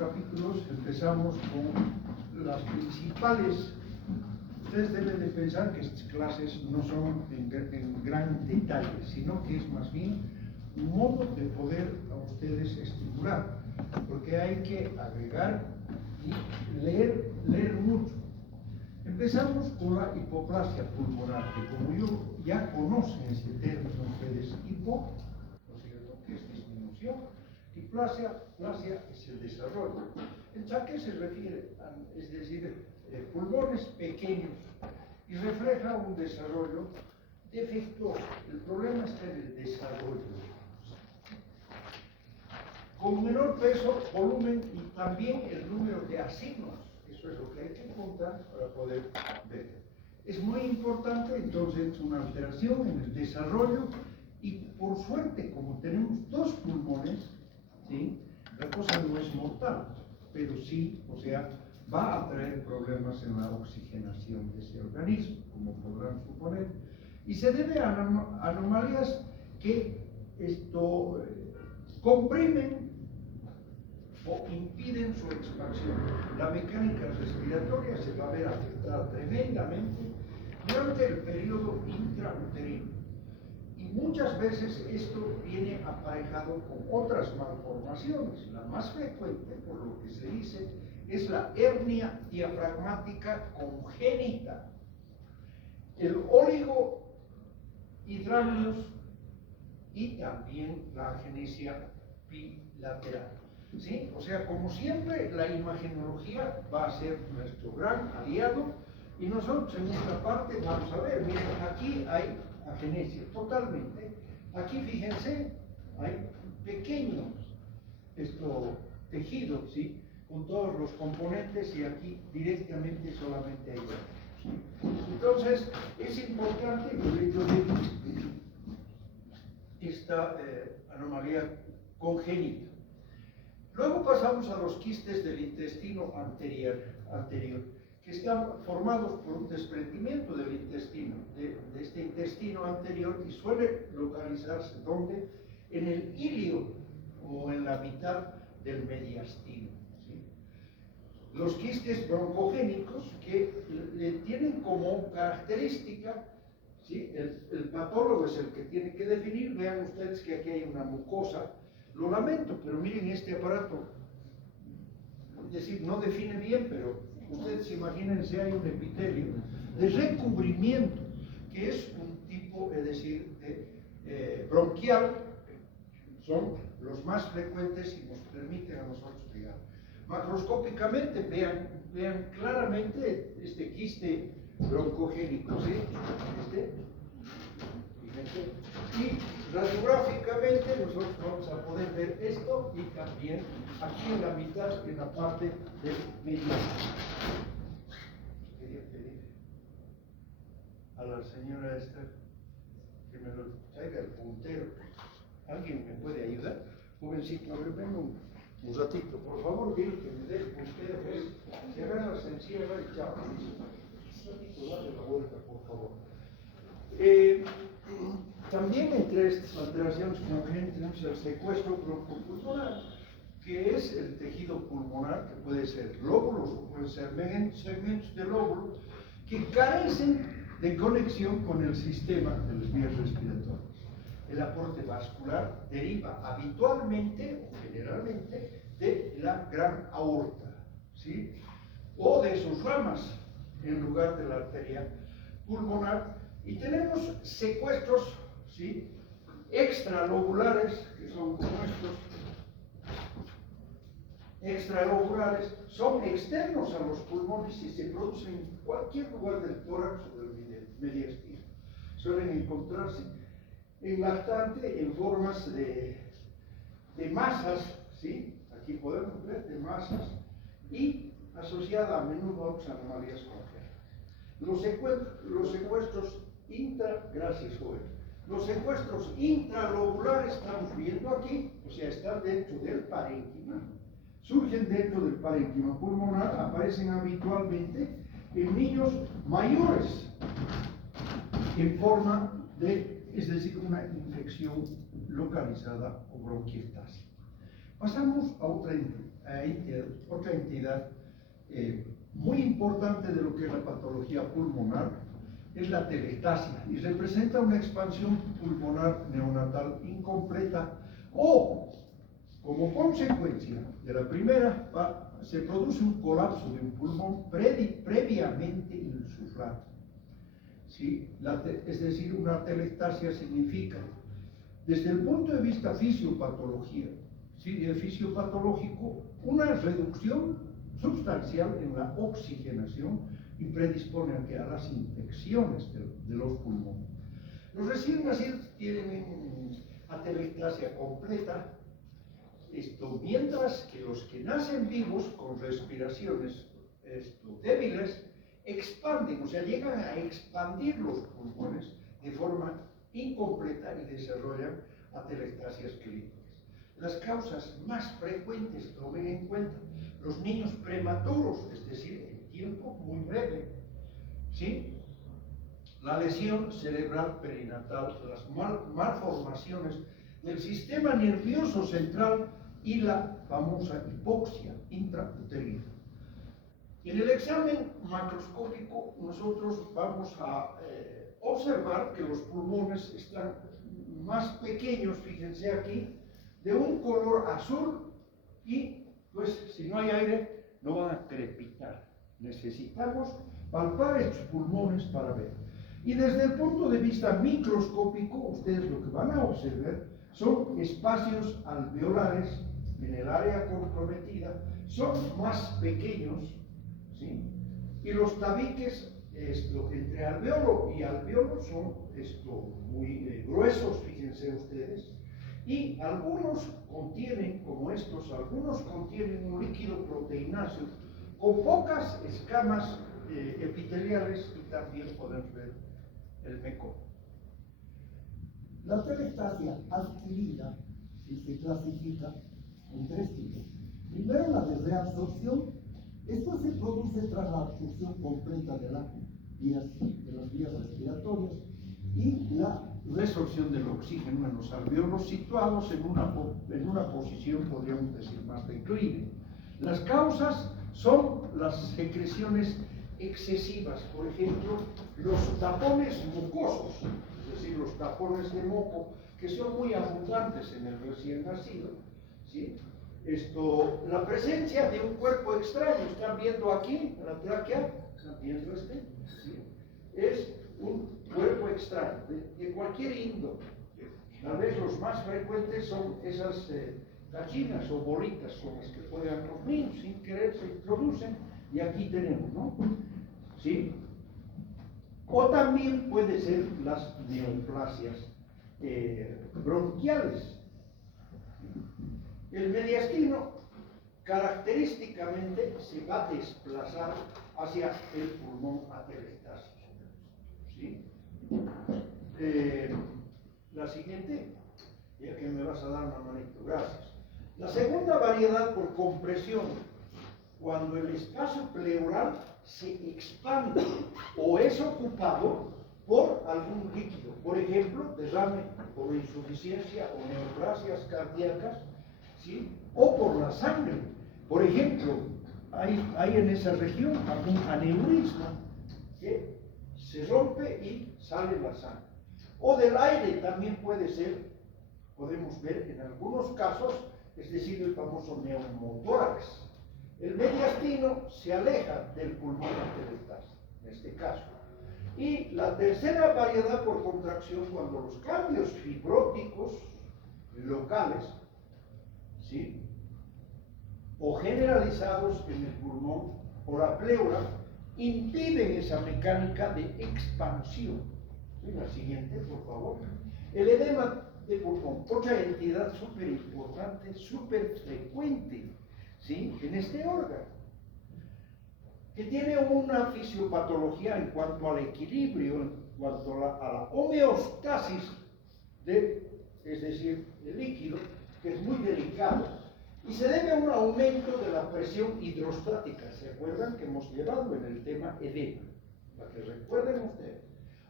capítulos empezamos con las principales. Ustedes deben de pensar que estas clases no son en gran detalle, sino que es más bien un modo de poder a ustedes estimular, porque hay que agregar y leer mucho. Empezamos con la hipoplasia pulmonar, que como ya conocen ese término ustedes, hipo, ¿no es cierto?, que es disminución, y plasia es el desarrollo. ¿A qué se refiere? Es decir, pulmones pequeños, y refleja un desarrollo defectuoso. El problema está en el desarrollo. Con menor peso, volumen y también el número de asignos. Eso es lo que hay que contar para poder ver. Es muy importante entonces una alteración en el desarrollo y por suerte, como tenemos dos pulmones, ¿sí?, la cosa no es mortal, pero sí, o sea, va a traer problemas en la oxigenación de ese organismo, como podrán suponer, y se debe a anomalías que comprimen o impiden su expansión. La mecánica respiratoria se va a ver afectada tremendamente durante el periodo intrauterino. Y muchas veces esto viene aparejado con otras malformaciones. La más frecuente, por lo que se dice, es la hernia diafragmática congénita, el oligohidramnios y también la agenesia bilateral. ¿Sí? O sea, como siempre, la imagenología va a ser nuestro gran aliado y nosotros en esta parte vamos a ver, miren, aquí hay agenesia totalmente. Aquí fíjense, hay pequeños tejidos, ¿sí?, con todos los componentes, y aquí directamente solamente hay dos, ¿sí? Entonces, es importante el hecho de esta anomalía congénita. Luego pasamos a los quistes del intestino anterior, que están formados por un desprendimiento del intestino, de este intestino anterior, y suele localizarse ¿dónde? En el ilio o en la mitad del mediastino. ¿Sí? Los quistes broncogénicos que tienen como característica, ¿sí?, el patólogo es el que tiene que definir. Vean ustedes que aquí hay una mucosa. Lo lamento, pero miren este aparato, es decir, no define bien, pero ustedes imagínense, hay un epitelio de recubrimiento, que es un tipo, es decir, de bronquial, son los más frecuentes y nos permiten a nosotros llegar. Macroscópicamente, vean claramente este quiste broncogénico, ¿sí? Y radiográficamente nosotros vamos a poder ver esto, y también aquí en la mitad, en la parte del mediastino. Quería pedir a la señora Esther que me lo traiga el puntero. ¿Alguien me puede ayudar? Jovencito, a ver, venga un ratito, por favor, dile que me dé el puntero. Se agarra, se encierra y chao. Un ratito, dale la vuelta, por favor. También entre estas alteraciones congénitas tenemos el secuestro broncopulmonar, que es el tejido pulmonar, que puede ser lóbulos o pueden ser segmentos de lóbulo, que carecen de conexión con el sistema de las vías respiratorias. El aporte vascular deriva habitualmente o generalmente de la gran aorta, ¿sí?, o de sus ramas, en lugar de la arteria pulmonar. Y tenemos secuestros, ¿sí?, extralobulares, que son como estos. Extralobulares son externos a los pulmones y se producen en cualquier lugar del tórax o del mediastino. Suelen encontrarse en lactante en formas de masas, ¿sí?, aquí podemos ver de masas, y asociada a menudo a otras anomalías congénitas. Los secuestros Los secuestros intralobulares estamos viendo aquí, o sea, están dentro del parénquima, surgen dentro del parénquima pulmonar, aparecen habitualmente en niños mayores en forma de, es decir, una infección localizada o bronquiectasia. Pasamos a otra otra entidad muy importante de lo que es la patología pulmonar es la atelectasia y representa una expansión pulmonar neonatal incompleta o, como consecuencia de la primera, se produce un colapso de un pulmón previamente insuflado. ¿Sí? Es decir, una atelectasia significa, desde el punto de vista fisiopatológico, una reducción sustancial en la oxigenación y predispone a las infecciones de los pulmones. Los recién nacidos tienen atelectasia completa, mientras que los que nacen vivos con respiraciones débiles expanden, o sea, llegan a expandir los pulmones de forma incompleta y desarrollan atelectasias clínicas. Las causas más frecuentes, tomen en cuenta, los niños prematuros, es decir, en tiempo muy breve, ¿sí? La lesión cerebral perinatal, las malformaciones del sistema nervioso central y la famosa hipoxia intrauterina. En el examen macroscópico nosotros vamos a observar que los pulmones están más pequeños, fíjense aquí, de un color azul y pues si no hay aire no van a crepitar. Necesitamos palpar estos pulmones para ver. Y desde el punto de vista microscópico, ustedes lo que van a observar son espacios alveolares en el área comprometida, son más pequeños, ¿sí? Y los tabiques entre alveolo y alveolo son muy gruesos, fíjense ustedes, y algunos contienen, como estos, algunos contienen un líquido proteináceo con pocas escamas epiteliales y también podemos ver el mecón. La atelectasia adquirida se clasifica en tres tipos. Primero, la de reabsorción. Esto se produce tras la absorción completa de las vías respiratorias y la resorción del oxígeno en los alveolos situados en una posición, podríamos decir, más declive. Las causas son las secreciones excesivas, por ejemplo, los tapones mucosos, es decir, los tapones de moco, que son muy abundantes en el recién nacido, ¿sí? La presencia de un cuerpo extraño, están viendo aquí, en la tráquea, están viendo ¿sí? Es un cuerpo extraño, de cualquier índole. Tal vez los más frecuentes son esas gallinas o bolitas con las que juegan los niños, sin querer se introducen, y aquí tenemos, ¿no? ¿Sí? O también puede ser las neoplasias bronquiales. El mediastino característicamente se va a desplazar hacia el pulmón atelectásico. ¿Sí? La siguiente, ya que me vas a dar una manito, gracias. La segunda variedad por compresión, cuando el espacio pleural se expande o es ocupado por algún líquido, por ejemplo, derrame por insuficiencia o neoplasias cardíacas, ¿sí? O por la sangre. Por ejemplo, hay en esa región algún aneurisma que se rompe y sale la sangre. O del aire también puede ser, podemos ver en algunos casos, es decir, el famoso neumotórax. El mediastino se aleja del pulmón atelectásico, en este caso. Y la tercera variedad por contracción, cuando los cambios fibróticos locales, ¿sí?, o generalizados en el pulmón o la pleura, impiden esa mecánica de expansión. ¿Sí? La siguiente, por favor. El edema de pulmón, otra entidad súper importante, súper frecuente, ¿sí?, en este órgano, que tiene una fisiopatología en cuanto al equilibrio, en cuanto a la homeostasis es decir, del líquido, que es muy delicado, y se debe a un aumento de la presión hidrostática. ¿Se acuerdan que hemos llevado en el tema edema? Para que recuerden ustedes.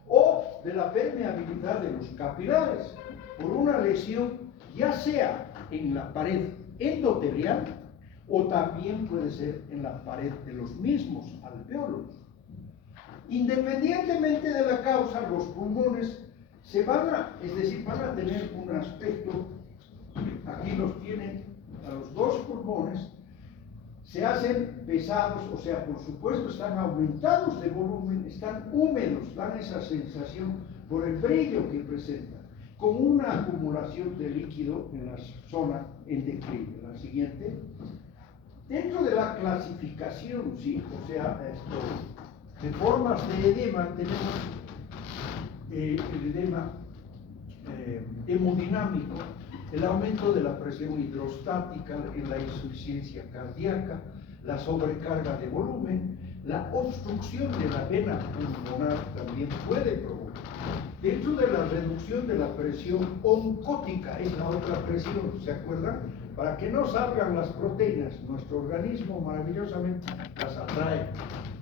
O de la permeabilidad de los capilares, por una lesión ya sea en la pared endotelial o también puede ser en la pared de los mismos alvéolos. Independientemente de la causa, los pulmones van a tener un aspecto, aquí los tienen a los dos pulmones, se hacen pesados, o sea, por supuesto están aumentados de volumen, están húmedos, dan esa sensación por el brillo que presentan, con una acumulación de líquido en la zona en declive. La siguiente, dentro de la clasificación, ¿sí? O sea, de formas de edema, tenemos el edema hemodinámico, el aumento de la presión hidrostática en la insuficiencia cardíaca, la sobrecarga de volumen, la obstrucción de la vena pulmonar también puede provocar. Dentro de la reducción de la presión oncótica, es la otra presión, ¿se acuerdan? Para que no salgan las proteínas, nuestro organismo maravillosamente las atrae.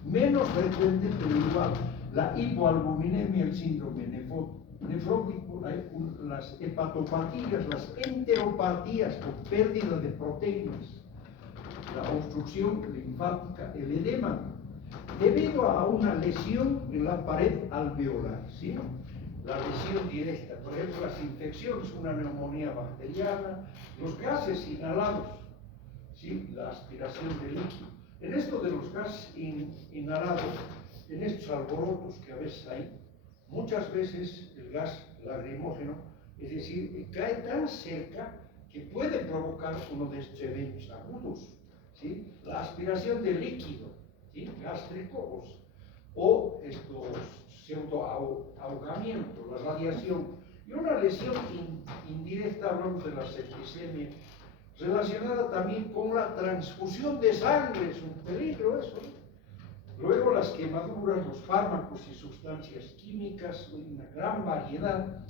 Menos frecuente, pero igual, la hipoalbuminemia, el síndrome nefrótico, las hepatopatías, las enteropatías por pérdida de proteínas, la obstrucción linfática, el edema, debido a una lesión en la pared alveolar, ¿sí? La lesión directa, por ejemplo, las infecciones, una neumonía bacteriana, los gases inhalados, ¿sí? La aspiración de líquido. En esto de los gases inhalados, en estos alborotos que a veces hay, muchas veces el gas lacrimógeno, es decir, cae tan cerca que puede provocar uno de estos eventos agudos, ¿sí? La aspiración de líquido, ¿sí? Gástrico o estos pseudoahogamiento, la radiación y una lesión indirecta, hablamos de la septicemia, relacionada también con la transfusión de sangre, es un peligro eso, ¿no? Luego las quemaduras, los fármacos y sustancias químicas, una gran variedad,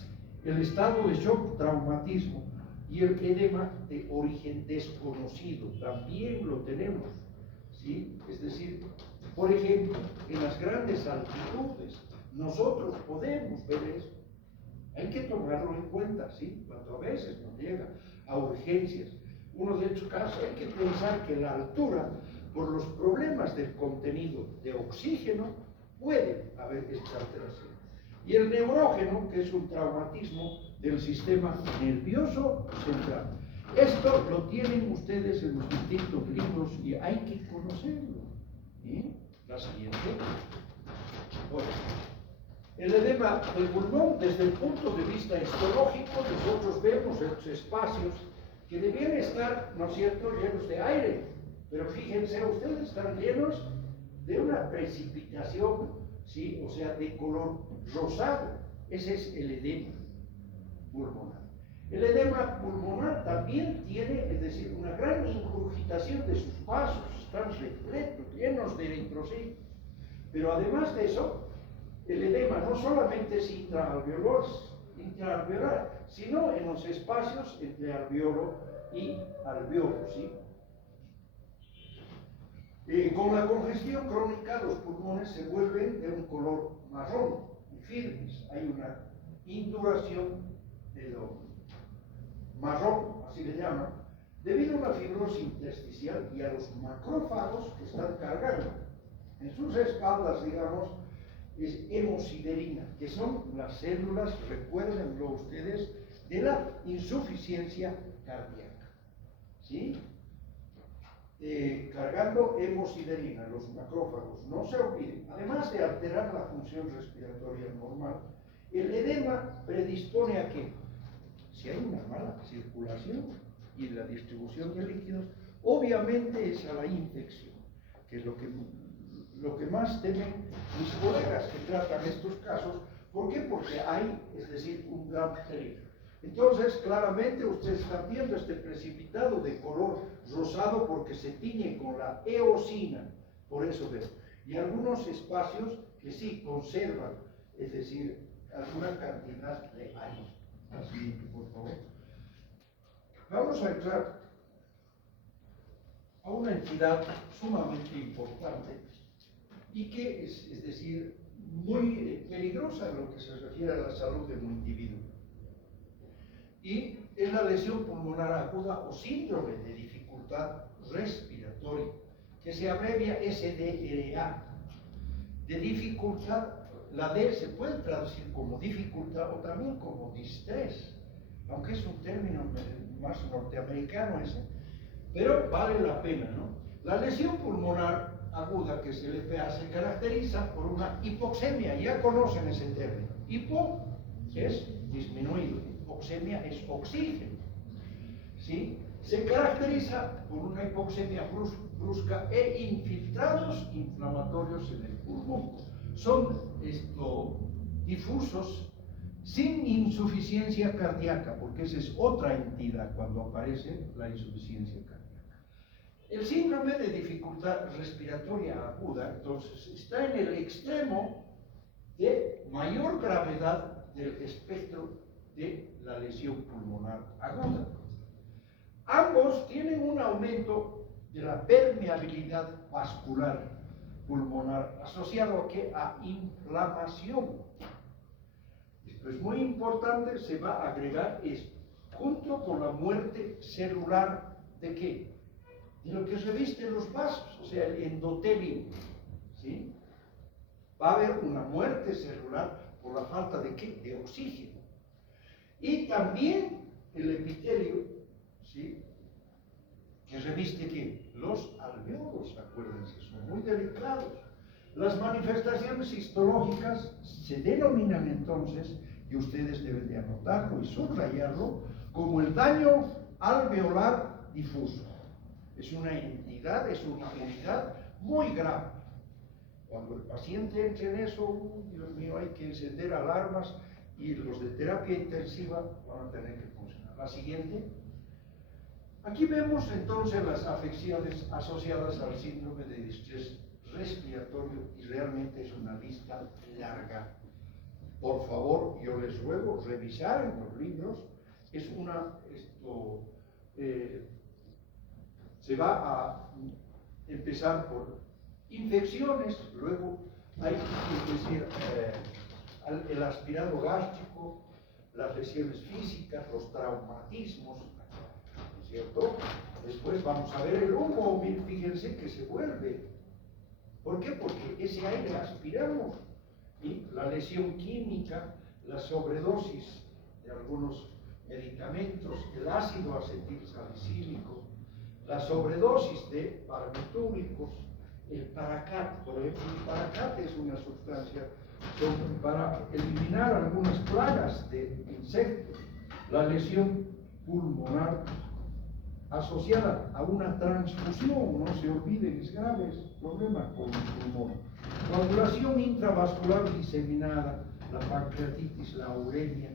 el estado de shock, traumatismo y el edema de origen desconocido, también lo tenemos, ¿sí? Es decir, por ejemplo, en las grandes altitudes, nosotros podemos ver eso. Hay que tomarlo en cuenta, ¿sí? Cuando a veces nos llega a urgencias. Uno de estos casos hay que pensar que la altura, por los problemas del contenido de oxígeno, puede haber esta alteración. Y el neurógeno, que es un traumatismo del sistema nervioso central. Esto lo tienen ustedes en los distintos libros y hay que conocerlo. ¿Sí? La siguiente. Bueno, el edema del pulmón, desde el punto de vista histológico, nosotros vemos estos espacios que debían estar, ¿no es cierto?, llenos de aire. Pero fíjense, ustedes están llenos de una precipitación, ¿sí? O sea, de color rosado. Ese es el edema pulmonar. El edema pulmonar también tiene, es decir, una gran ingurgitación de sus vasos, están repletos, llenos de eritrocitos. Pero además de eso, el edema no solamente es intraalveolar, sino en los espacios entre alveolo y alveolo, ¿sí? Con la congestión crónica, los pulmones se vuelven de un color marrón y firmes. Hay una induración de lo marrón, así le llaman, debido a una fibrosis intersticial y a los macrófagos que están cargando. En sus espaldas, digamos, es hemosiderina, que son las células, recuérdenlo ustedes, de la insuficiencia cardíaca. ¿Sí? Cargando hemosiderina, los macrófagos, no se olviden. Además de alterar la función respiratoria normal, el edema predispone a que, si hay una mala circulación y la distribución de líquidos, obviamente es a la infección, que es lo que más temen mis colegas que tratan estos casos. ¿Por qué? Porque hay, es decir, un gran peligro. Entonces, claramente ustedes están viendo este precipitado de color rosado porque se tiñe con la eosina, por eso ven. Y algunos espacios que sí conservan, es decir, alguna cantidad de aire. Así, por favor. Vamos a entrar a una entidad sumamente importante y que es decir, muy peligrosa en lo que se refiere a la salud de un individuo. Y es la lesión pulmonar aguda o síndrome de dificultad respiratorio, que se abrevia SDRA, de dificultad. La D se puede traducir como dificultad o también como distrés, aunque es un término más norteamericano ese, pero vale la pena, ¿no? La lesión pulmonar aguda, que es el EPA, se caracteriza por una hipoxemia. Ya conocen ese término. Hipo es disminuido, hipoxemia es oxígeno, ¿sí? Se caracteriza por una hipoxemia brusca e infiltrados inflamatorios en el pulmón. Son difusos, sin insuficiencia cardíaca, porque esa es otra entidad cuando aparece la insuficiencia cardíaca. El síndrome de dificultad respiratoria aguda, entonces, está en el extremo de mayor gravedad del espectro de la lesión pulmonar aguda. Ambos tienen un aumento de la permeabilidad vascular pulmonar asociado a inflamación. Esto es muy importante, se va a agregar esto, junto con la muerte celular ¿de qué? De lo que reviste los vasos, o sea, el endotelio, ¿sí? Va a haber una muerte celular por la falta de ¿qué? De oxígeno. Y también el epitelio, ¿sí? Que reviste ¿qué? Los alvéolos, acuérdense, son muy delicados. Las manifestaciones histológicas se denominan entonces, y ustedes deben de anotarlo y subrayarlo, como el daño alveolar difuso. Es una entidad, es una unidad muy grave. Cuando el paciente entre en eso, Dios mío, hay que encender alarmas y los de terapia intensiva van a tener que funcionar. La siguiente. Aquí vemos entonces las afecciones asociadas al síndrome de distrés respiratorio y realmente es una lista larga. Por favor, yo les ruego revisar en los libros. Es se va a empezar por infecciones, luego hay que decir el aspirado gástrico, las lesiones físicas, los traumatismos, ¿no es cierto? Después vamos a ver el humo, fíjense que se vuelve. ¿Por qué? Porque ese aire aspiramos. Y la lesión química, la sobredosis de algunos medicamentos, el ácido acetilsalicílico, la sobredosis de barbitúricos, el paracat, por ejemplo, el paracat es una sustancia para eliminar algunas plagas de insectos, la lesión pulmonar asociada a una transfusión, no se olviden, es grave, es problema con el pulmón. Coagulación intravascular diseminada, la pancreatitis, la uremia,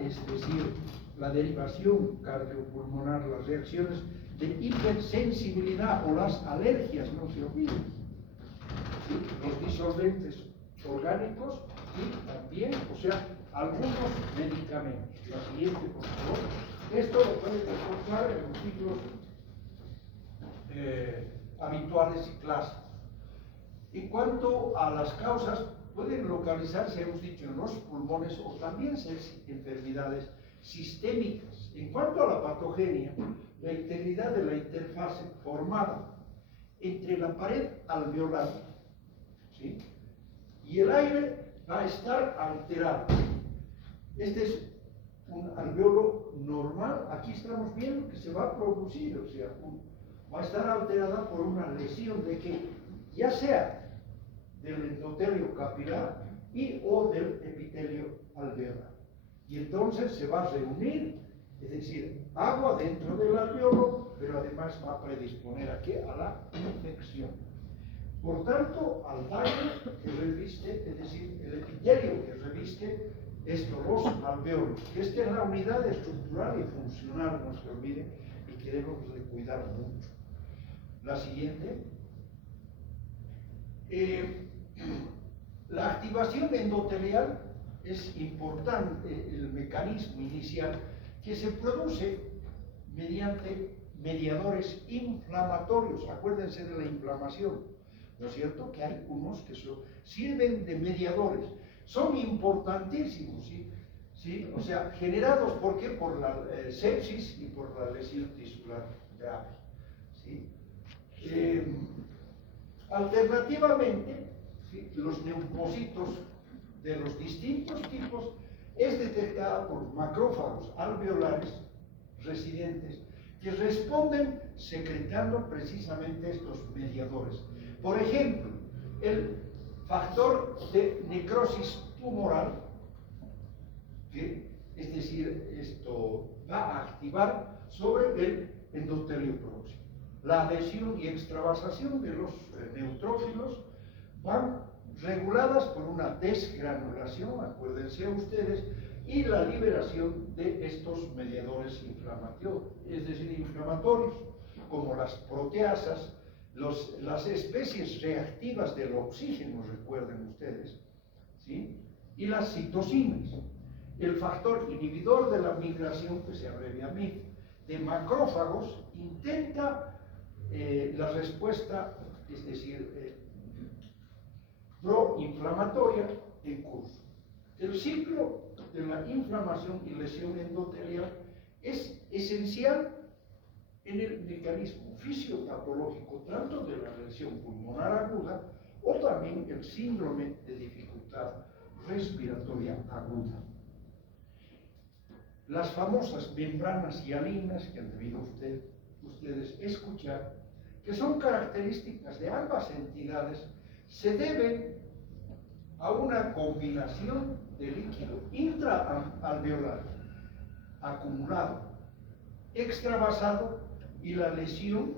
es decir, la derivación cardiopulmonar, las reacciones de hipersensibilidad o las alergias, no se olviden, ¿sí? Los disolventes orgánicos y también, o sea, algunos medicamentos. La siguiente, por favor. Esto lo pueden encontrar en los libros habituales y clásicos. En cuanto a las causas, pueden localizarse, hemos dicho, en los pulmones o también ser enfermedades sistémicas. En cuanto a la patogenia, la integridad de la interfase formada entre la pared alveolar, ¿sí? Y el aire va a estar alterado. Este es un alveolo normal. Aquí estamos viendo que se va a producir, o sea, va a estar alterada por una lesión de que ya sea del endotelio capilar y o del epitelio alveolar. Y entonces se va a reunir, es decir, agua dentro del alveolo, pero además va a predisponer ¿a qué? A la infección. Por tanto, al daño que reviste, es decir, el epitelio que reviste los alveolos, que esta es la unidad estructural y funcional, no se olviden, y que debemos de cuidar mucho. La siguiente. La activación endotelial es importante, el mecanismo inicial que se produce mediante mediadores inflamatorios. Acuérdense de la inflamación, ¿no es cierto? Que hay unos que sirven de mediadores. Son importantísimos, ¿sí? ¿Sí? O sea, generados, ¿por qué? Por la sepsis y por la lesión tisular grave. ¿sí? Alternativamente, ¿sí?, los neumocitos de los distintos tipos es detectada por macrófagos alveolares residentes que responden secretando precisamente estos mediadores. Por ejemplo, el factor de necrosis tumoral, que es decir, esto va a activar sobre el endotelio próximo. La adhesión y extravasación de los neutrófilos van reguladas por una desgranulación, acuérdense ustedes, y la liberación de estos mediadores inflamatorios, es decir, inflamatorios, como las proteasas, las especies reactivas del oxígeno, recuerden ustedes, ¿sí?, y las citocinas. El factor inhibidor de la migración, que se abrevia MIG, de macrófagos, intenta la respuesta, es decir, proinflamatoria en curso. El ciclo de la inflamación y lesión endotelial es esencial en el mecanismo fisiopatológico tanto de la lesión pulmonar aguda o también el síndrome de dificultad respiratoria aguda. Las famosas membranas hialinas que han debido ustedes escuchar, que son características de ambas entidades, se deben a una combinación de líquido intraalveolar acumulado, extravasado y la lesión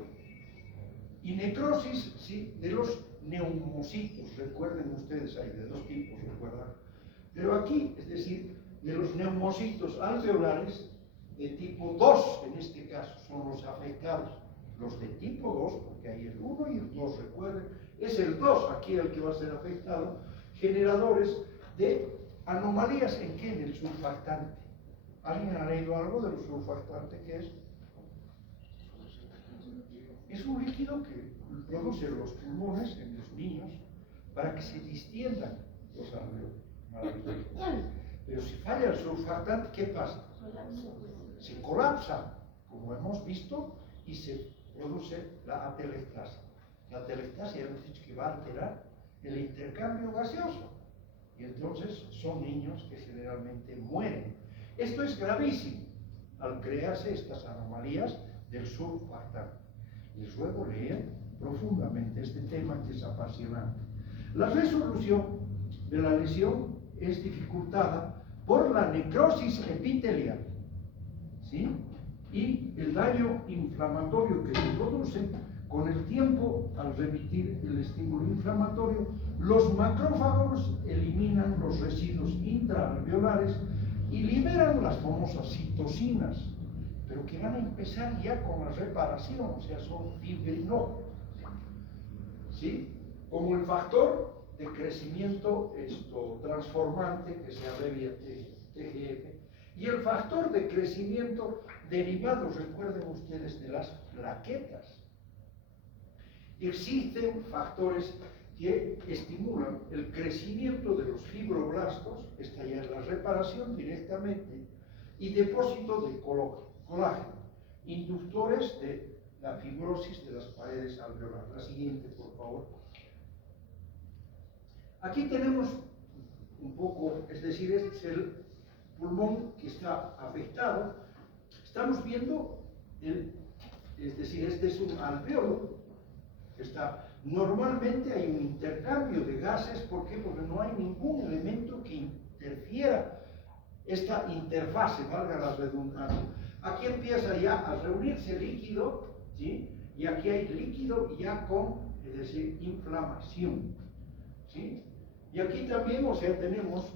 y necrosis, ¿sí?, de los neumocitos. Recuerden ustedes, hay de dos tipos, ¿recuerdan? Pero aquí, es decir, de los neumocitos alveolares de tipo 2, en este caso, son los afectados. Los de tipo 2, porque hay el 1 y el 2, recuerden, es el 2 aquí el que va a ser afectado, generadores de anomalías en qué, en el surfactante. ¿Alguien ha leído algo de los surfactantes? ¿Qué es? Es un líquido que produce los pulmones en los niños para que se distiendan los alveolos. Maravilloso. Pero si falla el surfactante, ¿qué pasa? Se colapsa, como hemos visto, y se produce la atelectasia. La atelectasia hemos dicho que va a alterar el intercambio gaseoso. Y entonces son niños que generalmente mueren. Esto es gravísimo al crearse estas anomalías del surfactante. Les ruego leer profundamente este tema que es apasionante. La resolución de la lesión es dificultada por la necrosis epitelial, ¿sí?, y el daño inflamatorio que se produce con el tiempo al remitir el estímulo inflamatorio. Los macrófagos eliminan los residuos intraalveolares y liberan las famosas citocinas, pero que van a empezar ya con la reparación, o sea, son fibrinógenos, ¿sí?, como el factor de crecimiento transformante, que se abrevia TGF, y el factor de crecimiento derivado, recuerden ustedes, de las plaquetas. Existen factores que estimulan el crecimiento de los fibroblastos, esta ya es la reparación directamente, y depósito de colágeno, inductores de la fibrosis de las paredes alveolares. La siguiente, por favor. Aquí tenemos un poco, es decir, este es el pulmón que está afectado. Estamos viendo, es decir, este es un alveolo que está. Normalmente hay un intercambio de gases, ¿por qué? Porque no hay ningún elemento que interfiera esta interfase, valga la redundancia. Aquí empieza ya a reunirse líquido, ¿sí?, y aquí hay líquido ya con, es decir, inflamación, ¿sí? Y aquí también, o sea, tenemos,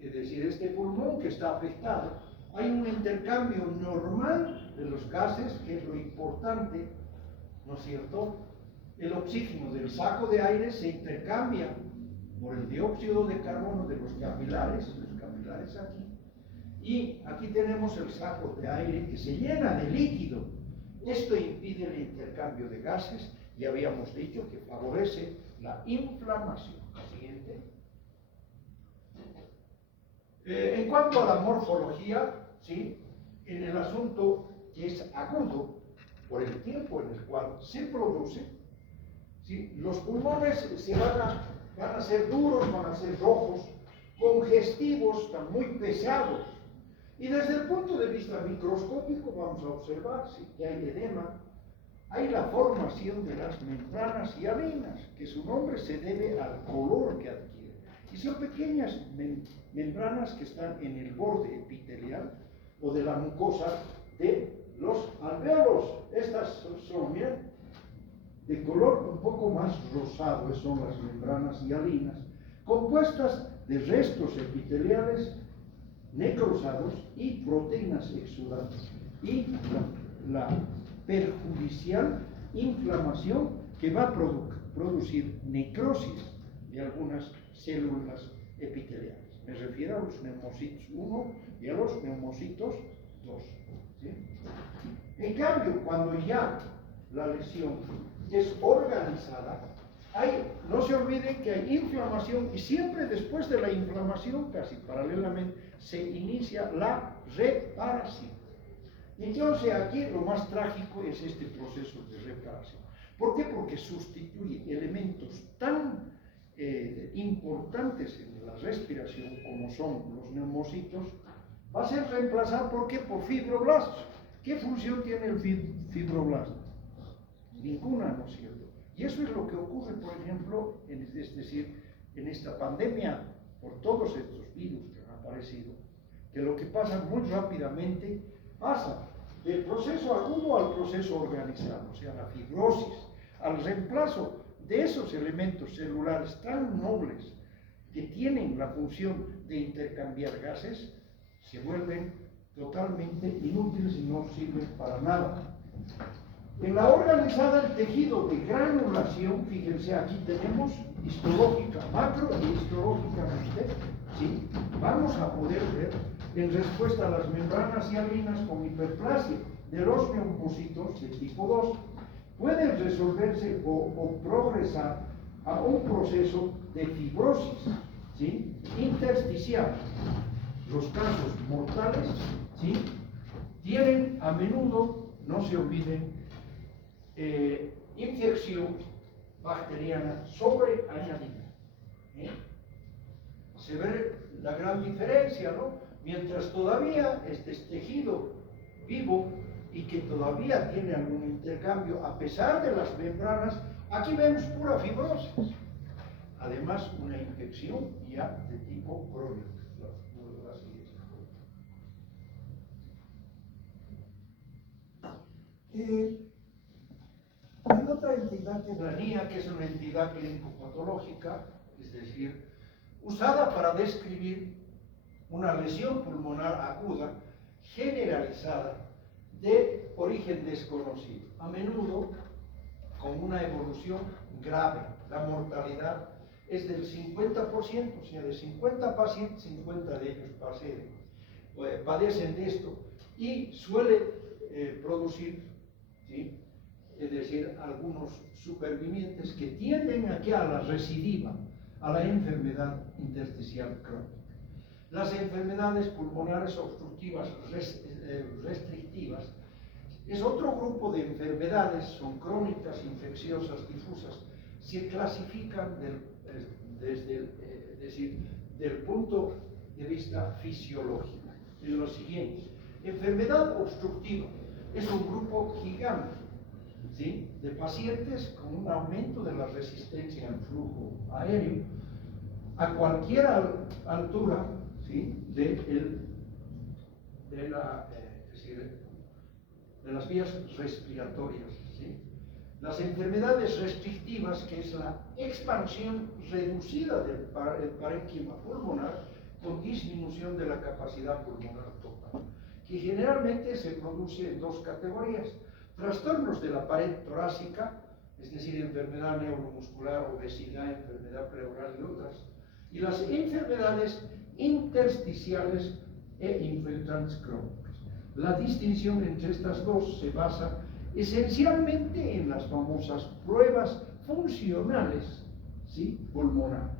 es decir, este pulmón que está afectado. Hay un intercambio normal de los gases, que es lo importante, ¿no es cierto? El oxígeno del saco de aire se intercambia por el dióxido de carbono de los capilares aquí. Y aquí tenemos el saco de aire que se llena de líquido. Esto impide el intercambio de gases y habíamos dicho que favorece la inflamación. Siguiente. En cuanto a la morfología, ¿sí?, en el asunto que es agudo, por el tiempo en el cual se produce, ¿sí? Los pulmones van a ser duros, van a ser rojos, congestivos, están muy pesados. Y desde el punto de vista microscópico vamos a observar que hay edema, hay la formación de las membranas hialinas, que su nombre se debe al color que adquiere. Y son pequeñas membranas que están en el borde epitelial o de la mucosa de los alvéolos. Estas son, miren, de color un poco más rosado, son las membranas hialinas, compuestas de restos epiteliales necrosados y proteínas exudantes. Y la perjudicial inflamación que va a producir necrosis de algunas células epiteliales. Me refiero a los neumocitos 1 y a los neumocitos 2. ¿Sí? En cambio, cuando ya la lesión es organizada, no se olviden que hay inflamación y siempre después de la inflamación, casi paralelamente, se inicia la reparación. Entonces aquí lo más trágico es este proceso de reparación. ¿Por qué? Porque sustituye elementos tan importantes en la respiración como son los neumocitos, va a ser reemplazado ¿por qué? Por fibroblastos. ¿Qué función tiene el fibroblasto? Ninguna, ¿no es cierto? Y eso es lo que ocurre, por ejemplo, es decir, en esta pandemia, por todos estos virus que han aparecido, que lo que pasa muy rápidamente pasa del proceso agudo al proceso organizado, o sea, la fibrosis, al reemplazo de esos elementos celulares tan nobles que tienen la función de intercambiar gases, se vuelven totalmente inútiles y no sirven para nada. En la organizada, el tejido de granulación, fíjense, aquí tenemos histológica macro y histológicamente, ¿sí? Vamos a poder ver, en respuesta a las membranas hialinas con hiperplasia de los neumocitos de tipo 2, pueden resolverse o progresar a un proceso de fibrosis, ¿sí? Intersticial. Los casos mortales, ¿sí? Tienen a menudo, no se olviden, infección bacteriana sobreañadida. Se ve la gran diferencia, ¿no? Mientras todavía este es tejido vivo y que todavía tiene algún intercambio, a pesar de las membranas, aquí vemos pura fibrosis. Además, una infección ya de tipo crónico. Hay otra entidad que... La NIA, que es una entidad clínico-patológica, es decir, usada para describir una lesión pulmonar aguda generalizada de origen desconocido, a menudo con una evolución grave. La mortalidad es del 50%, o sea, de 50 pacientes, 50 de ellos padecen de esto y suele producir, ¿sí? Es decir, algunos supervivientes que tienden aquí a la recidiva, a la enfermedad intersticial crónica. Las enfermedades pulmonares obstructivas restrictivas es otro grupo de enfermedades, son crónicas, infecciosas, difusas, se clasifican del punto de vista fisiológico. Es lo siguiente: enfermedad obstructiva es un grupo gigante, ¿sí?, de pacientes con un aumento de la resistencia al flujo aéreo a cualquier altura, ¿sí?, de las vías respiratorias, ¿sí? Las enfermedades restrictivas, que es la expansión reducida del parénquima pulmonar con disminución de la capacidad pulmonar total, que generalmente se produce en dos categorías: trastornos de la pared torácica, es decir, enfermedad neuromuscular, obesidad, enfermedad pleural y otras, y las enfermedades intersticiales e infiltrantes crónicas. La distinción entre estas dos se basa esencialmente en las famosas pruebas funcionales, ¿sí?, pulmonares.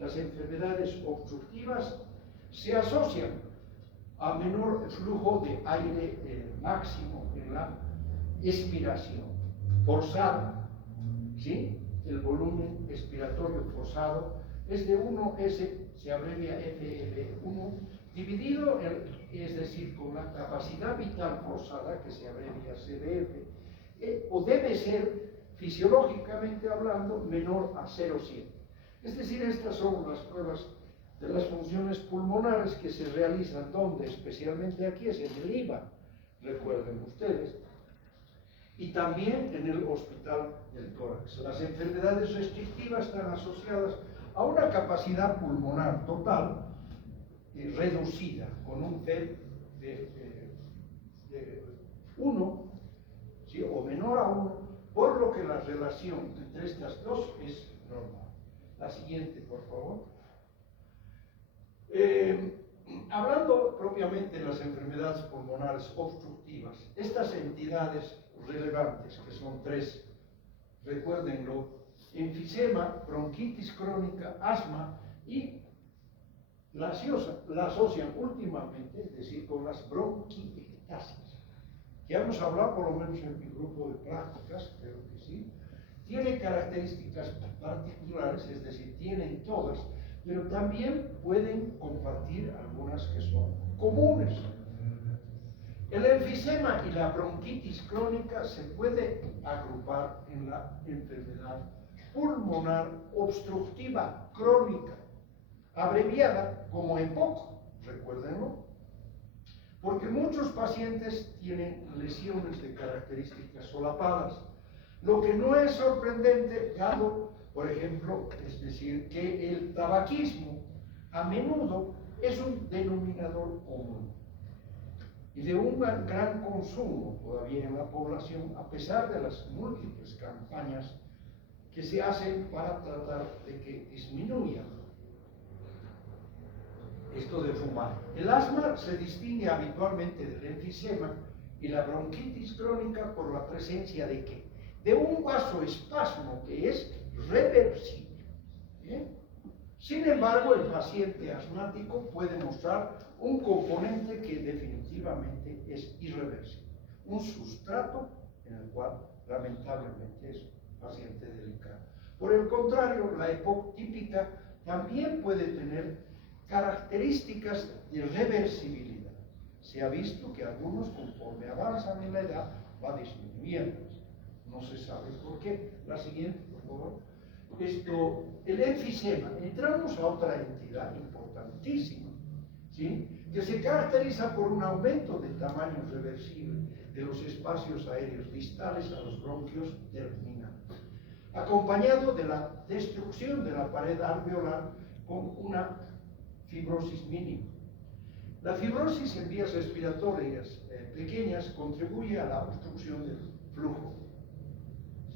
Las enfermedades obstructivas se asocian a menor flujo de aire máximo en la expiración forzada, ¿sí? El volumen expiratorio forzado es de 1S, se abrevia FF1, dividido, es decir, con la capacidad vital forzada, que se abrevia CDF, o debe ser, fisiológicamente hablando, menor a 0,7. Es decir, estas son las pruebas de las funciones pulmonares que se realizan, donde especialmente aquí es en el IVA, recuerden ustedes, y también en el hospital del tórax. Las enfermedades restrictivas están asociadas a una capacidad pulmonar total reducida, con un PEP de 1, ¿sí? O menor a 1, por lo que la relación entre estas dos es normal. La siguiente, por favor. Hablando propiamente de las enfermedades pulmonares obstructivas, estas entidades relevantes, que son 3, recuérdenlo: enfisema, bronquitis crónica, asma, y la asocian últimamente, es decir, con las bronquiectasias, que hemos hablado por lo menos en mi grupo de prácticas, creo que sí. Tiene características particulares, es decir, tienen todas, pero también pueden compartir algunas que son comunes. El enfisema y la bronquitis crónica se puede agrupar en la enfermedad pulmonar obstructiva crónica, abreviada como EPOC, recuérdenlo, porque muchos pacientes tienen lesiones de características solapadas, lo que no es sorprendente, dado, por ejemplo, es decir, que el tabaquismo a menudo es un denominador común y de un gran consumo todavía en la población, a pesar de las múltiples campañas que se hacen para tratar de que disminuya esto de fumar. El asma se distingue habitualmente del enfisema y la bronquitis crónica por la presencia de ¿qué? De un vasoespasmo que es reversible. ¿Bien? Sin embargo, el paciente asmático puede mostrar un componente que definitivamente es irreversible, un sustrato en el cual lamentablemente es paciente delicado. Por el contrario, la EPOC típica también puede tener características de reversibilidad. Se ha visto que algunos, conforme avanzan en la edad, va disminuyendo. No se sabe por qué. La siguiente, por favor. El enfisema. Entramos a otra entidad importantísima, ¿sí? Que se caracteriza por un aumento del tamaño reversible de los espacios aéreos distales a los bronquios terminales, acompañado de la destrucción de la pared alveolar con una fibrosis mínima. La fibrosis en vías respiratorias pequeñas contribuye a la obstrucción del flujo,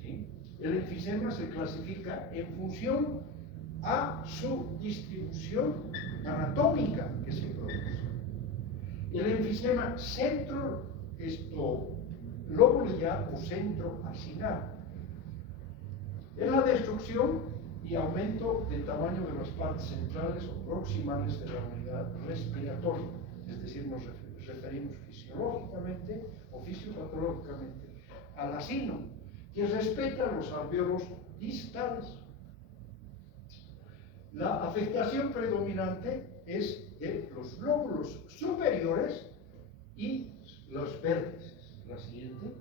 ¿sí? El enfisema se clasifica en función a su distribución anatómica que se produce. El enfisema lobular o centroacinar es la destrucción y aumento del tamaño de las partes centrales o proximales de la unidad respiratoria, es decir, nos referimos fisiológicamente o fisiopatológicamente al acino, que respeta los alvéolos distales. La afectación predominante es de los lóbulos superiores y los vértices. La siguiente.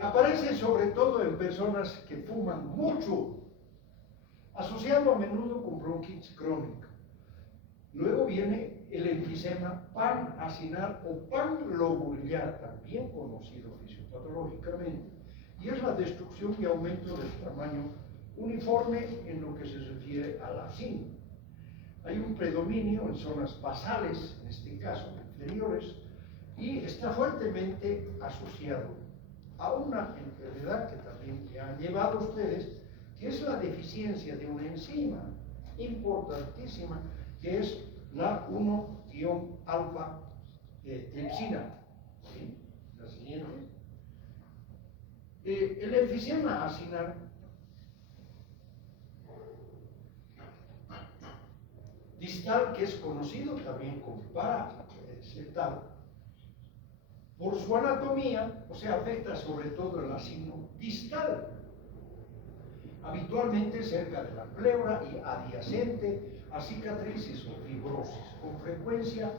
Aparece sobre todo en personas que fuman mucho, asociado a menudo con bronquitis crónica. Luego viene el enfisema panacinar o panlobular, también conocido fisiopatológicamente, y es la destrucción y aumento del tamaño uniforme en lo que se refiere al acino. Hay un predominio en zonas basales, en este caso inferiores, y está fuertemente asociado a una enfermedad que también le han llevado a ustedes, que es la deficiencia de una enzima importantísima, que es la 1-alfa tripsina. ¿Sí? La siguiente. El enfisema acinar distal, que es conocido también como paraseptal, Por su anatomía, o sea, afecta sobre todo el signo distal, habitualmente cerca de la pleura y adyacente a cicatrices o fibrosis. Con frecuencia,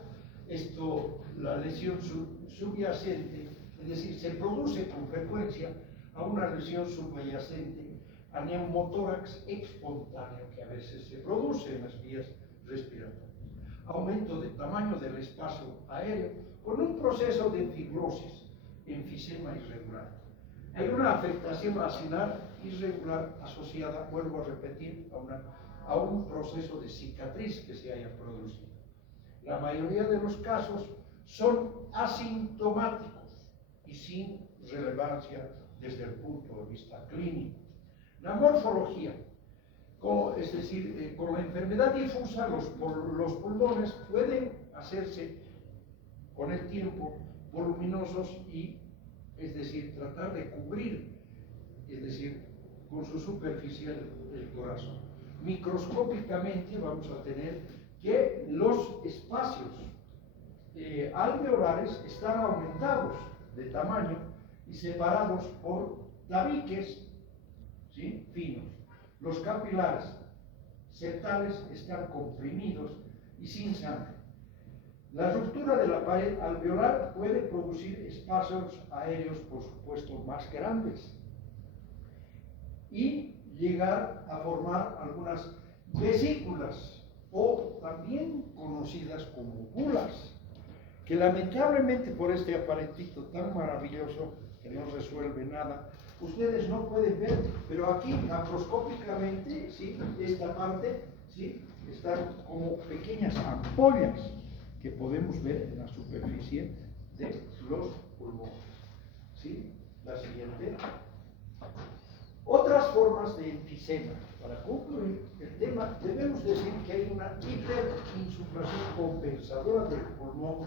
la lesión subyacente, es decir, se produce con frecuencia a una lesión subyacente a neumotórax espontáneo que a veces se produce en las vías respiratorias. Aumento de tamaño del espacio aéreo con un proceso de fibrosis, enfisema irregular. Hay una afectación acinar irregular asociada, vuelvo a repetir, a un proceso de cicatriz que se haya producido. La mayoría de los casos son asintomáticos y sin relevancia desde el punto de vista clínico. La morfología, es decir, con la enfermedad difusa, los pulmones pueden hacerse con el tiempo voluminosos y, es decir, tratar de cubrir, es decir, con su superficie el corazón. Microscópicamente vamos a tener que los espacios alveolares están aumentados de tamaño y separados por tabiques, ¿sí?, finos. Los capilares septales están comprimidos y sin sangre. La ruptura de la pared alveolar puede producir espacios aéreos, por supuesto, más grandes y llegar a formar algunas vesículas o también conocidas como bulas, que lamentablemente por este aparatito tan maravilloso que no resuelve nada, ustedes no pueden ver, pero aquí macroscópicamente, ¿sí?, esta parte, ¿sí?, están como pequeñas ampollas que podemos ver en la superficie de los pulmones. ¿Sí? La siguiente. Otras formas de enfisema. Para concluir el tema, debemos decir que hay una hiperinsuflación compensadora del pulmón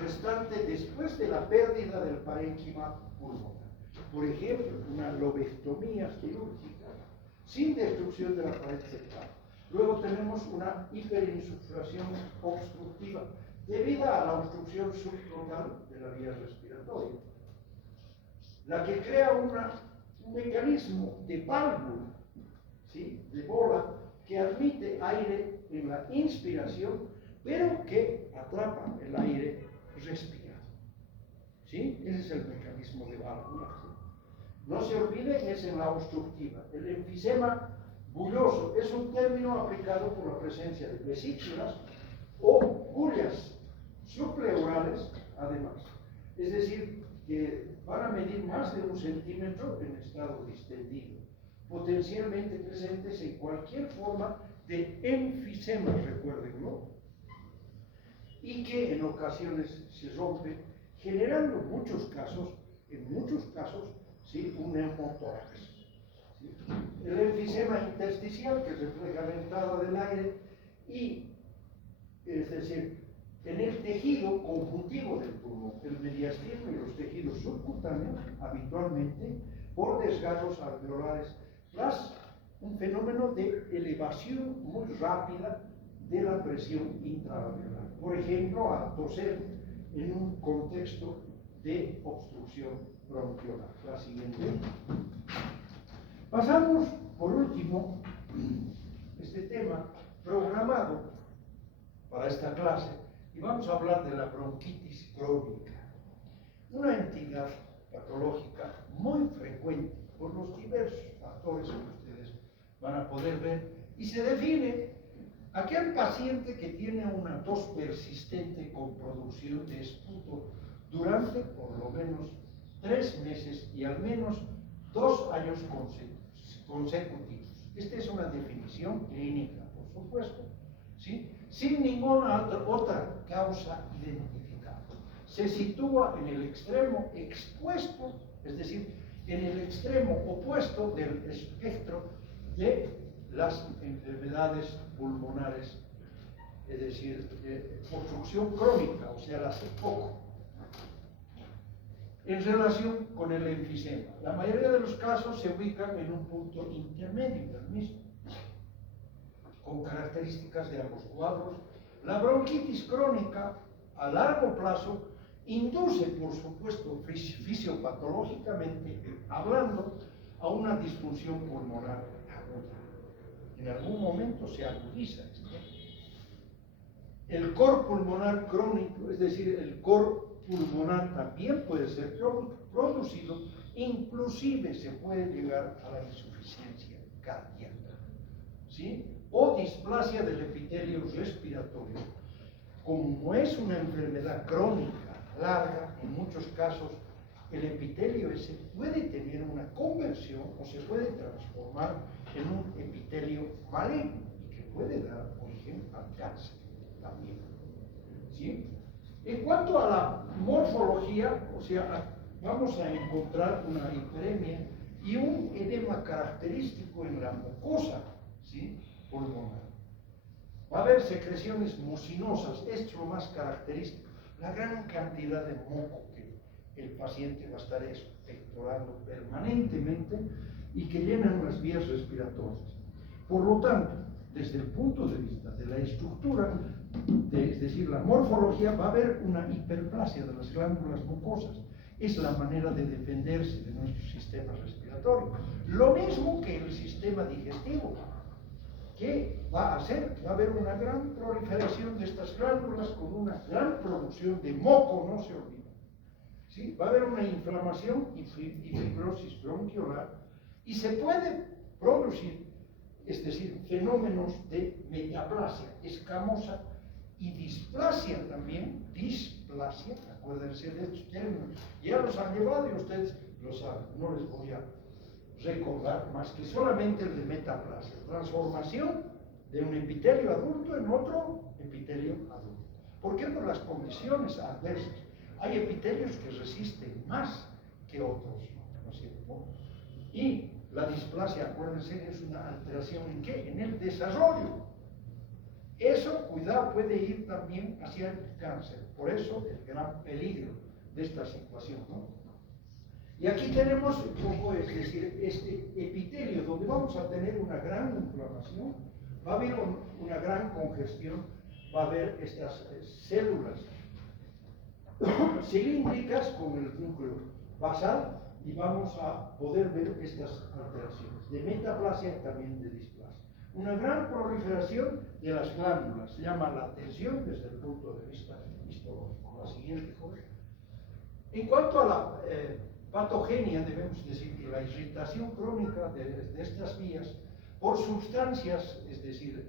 restante después de la pérdida del parénquima pulmonar. Por ejemplo, una lobectomía quirúrgica sin destrucción de la pared septal. Luego tenemos una hiperinsuflación obstructiva debida a la obstrucción subtotal de la vía respiratoria, la que crea un mecanismo de válvula, ¿sí?, de bola, que admite aire en la inspiración, pero que atrapa el aire respirado. ¿Sí? Ese es el mecanismo de válvula. No se olvide, es en la obstructiva. El enfisema bulloso es un término aplicado por la presencia de vesículas o bullas subpleurales, además. Es decir, que van a medir más de 1 centímetro en estado distendido, potencialmente presentes en cualquier forma de enfisema, recuérdenlo, y que en ocasiones se rompen, generando en muchos casos, ¿sí?, un neumotórax. ¿Sí? El enfisema intersticial, que refleja la entrada del aire, y, es decir, en el tejido conjuntivo del pulmón, el mediastino y los tejidos subcutáneos, habitualmente por desgarros alveolares, tras un fenómeno de elevación muy rápida de la presión intraalveolar. Por ejemplo, al toser en un contexto de obstrucción bronquiolar. La siguiente. Pasamos, por último, este tema programado para esta clase, y vamos a hablar de la bronquitis crónica, una entidad patológica muy frecuente por los diversos factores que ustedes van a poder ver, y se define aquel paciente que tiene una tos persistente con producción de esputo durante por lo menos 3 meses y al menos 2 años consecutivos. Esta es una definición clínica, por supuesto, ¿sí?, sin ninguna otra causa identificada. Se sitúa en el extremo expuesto, es decir, en el extremo opuesto del espectro de las enfermedades pulmonares, es decir, obstrucción crónica, o sea, las EPOC, en relación con el enfisema. La mayoría de los casos se ubican en un punto intermedio del mismo, con características de ambos cuadros. La bronquitis crónica a largo plazo induce, por supuesto, fisiopatológicamente hablando, a una disfunción pulmonar aguda. En algún momento se agudiza esto. El cor pulmonar crónico, es decir, el cor pulmonar también puede ser producido, inclusive se puede llegar a la insuficiencia cardíaca, ¿sí? O displasia del epitelio respiratorio. Como es una enfermedad crónica, larga, en muchos casos, el epitelio ese puede tener una conversión o se puede transformar en un epitelio maligno y que puede dar origen al cáncer también, ¿sí? En cuanto a la morfología, o sea, vamos a encontrar una hiperemia y un edema característico en la mucosa, ¿sí?, pulmonar. Va a haber secreciones mucinosas, esto es lo más característico, la gran cantidad de moco que el paciente va a estar expectorando permanentemente y que llenan las vías respiratorias. Por lo tanto, desde el punto de vista de la estructura, es decir, la morfología, va a haber una hiperplasia de las glándulas mucosas. Es la manera de defenderse de nuestro sistema respiratorio. Lo mismo que el sistema digestivo. ¿Qué va a hacer? Va a haber una gran proliferación de estas glándulas con una gran producción de moco, no se olvide. ¿Sí? Va a haber una inflamación y fibrosis bronquiolar y se puede producir, es decir, fenómenos de metaplasia escamosa y displasia también, displasia, acuérdense de estos términos, ya los han llevado y ustedes lo saben, no les voy a recordar más que solamente el de metaplasia, transformación de un epitelio adulto en otro epitelio adulto. ¿Por qué? Por las condiciones adversas. Hay epitelios que resisten más que otros, ¿no es cierto? Y la displasia, acuérdense, es una alteración ¿en qué? En el desarrollo. Eso, cuidado, puede ir también hacia el cáncer. Por eso el gran peligro de esta situación, ¿no? Y aquí tenemos un poco, es decir, este epitelio, donde vamos a tener una gran inflamación, va a haber una gran congestión, va a haber estas células cilíndricas con el núcleo basal y vamos a poder ver estas alteraciones de metaplasia y también de displasia. Una gran proliferación de las glándulas, se llama la tensión desde el punto de vista histológico. La siguiente cosa. En cuanto a la patogenia, debemos decir que la irritación crónica de estas vías por sustancias, es decir,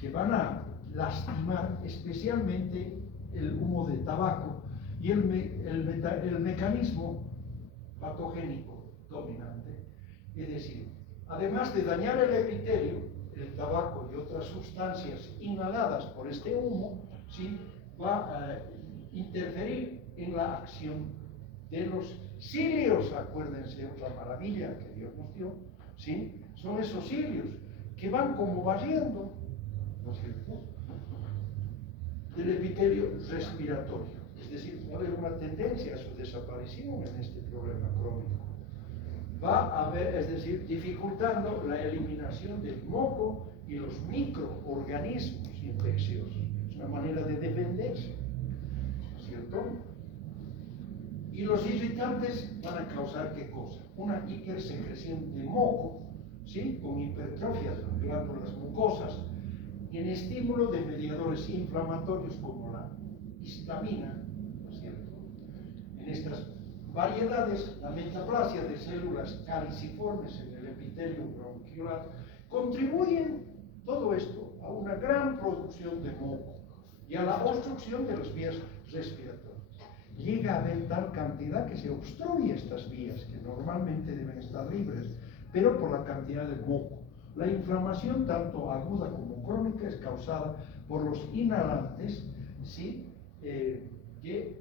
que van a lastimar especialmente el humo de tabaco y el mecanismo patogénico dominante, es decir, además de dañar el epitelio, el tabaco y otras sustancias inhaladas por este humo, ¿sí?, va a interferir en la acción de los cilios. Acuérdense, otra maravilla que Dios nos dio, ¿sí?, son esos cilios que van como barriendo, ¿no es cierto?, del epitelio respiratorio. Es decir, va a haber una tendencia a su desaparición en este problema crónico. Va a haber, es decir, dificultando la eliminación del moco y los microorganismos infecciosos. Es una manera de defenderse, ¿no es cierto? Y los irritantes van a causar ¿qué cosa? Una hipersecreción de moco, ¿sí?, con hipertrofia de las glándulas mucosas, y en estímulo de mediadores inflamatorios como la histamina, ¿no es cierto? En estas variedades, la metaplasia de células caliciformes en el epitelio bronquiolar contribuyen todo esto a una gran producción de moco y a la obstrucción de las vías respiratorias. Llega a haber tal cantidad que se obstruye estas vías, que normalmente deben estar libres, pero por la cantidad de moco. La inflamación, tanto aguda como crónica, es causada por los inhalantes, ¿sí?, que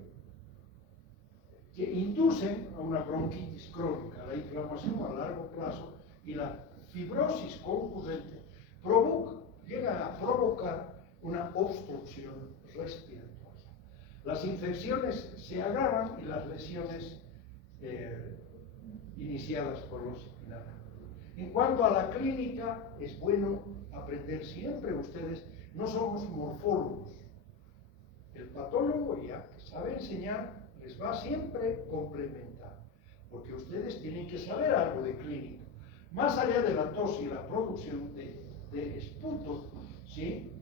inducen a una bronquitis crónica, la inflamación a largo plazo y la fibrosis concurrente llega a provocar una obstrucción respiratoria. Las infecciones se agravan y las lesiones iniciadas por los inhalantes. En cuanto a la clínica, es bueno aprender siempre, ustedes no somos morfólogos, El patólogo ya que sabe enseñar les va siempre a complementar, porque ustedes tienen que saber algo de clínica. Más allá de la tos y la producción de esputo, ¿sí?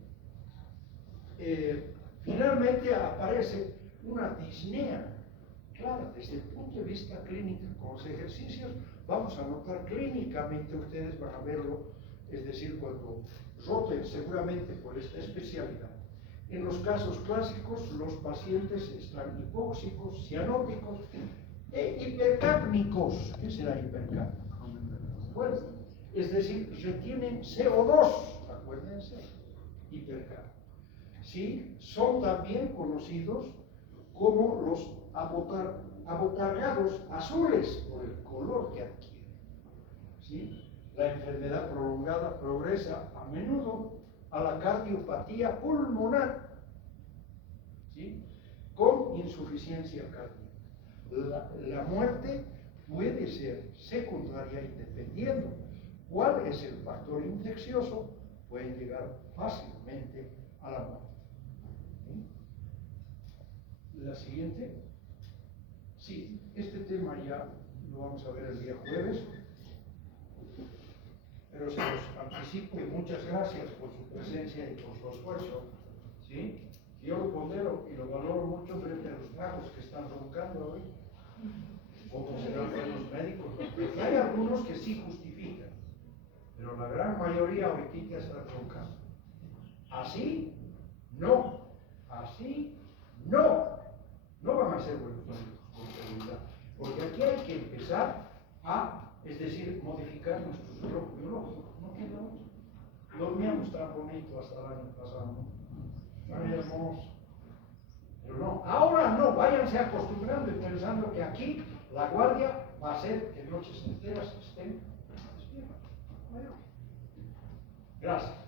Finalmente aparece una disnea. Claro, desde el punto de vista clínico, con los ejercicios, vamos a notar clínicamente, ustedes van a verlo, es decir, cuando roten seguramente por esta especialidad. En los casos clásicos, los pacientes están hipóxicos, cianóticos e hipercápnicos. ¿Qué será hipercápnico? Bueno, es decir, retienen CO2, acuérdense, hipercápnicos. ¿Sí? Son también conocidos como los abotargados azules por el color que adquieren. ¿Sí? La enfermedad prolongada progresa a menudo a la cardiopatía pulmonar, ¿sí? Con insuficiencia cardíaca. La muerte puede ser secundaria y dependiendo cuál es el factor infeccioso, pueden llegar fácilmente a la muerte. ¿Sí? La siguiente. Sí, este tema ya lo vamos a ver el día jueves, pero se los anticipo y muchas gracias por su presencia y por su esfuerzo. ¿Sí? Yo lo pondero y lo valoro mucho frente a los tragos que están roncando hoy. Como serán buenos médicos. Hay algunos que sí justifican, pero la gran mayoría ahorita está roncando. Así, no. Así, no. No van a ser buenos médicos, con seguridad. Porque aquí hay que empezar a, es decir, modificar nuestro reloj biológico. No queda otro. Dormíamos tan bonito hasta el año pasado, ¿no? Tan hermoso. Pero no, ahora no, váyanse acostumbrando y pensando que aquí la guardia va a ser que noches enteras estén despiertos. Bueno, gracias.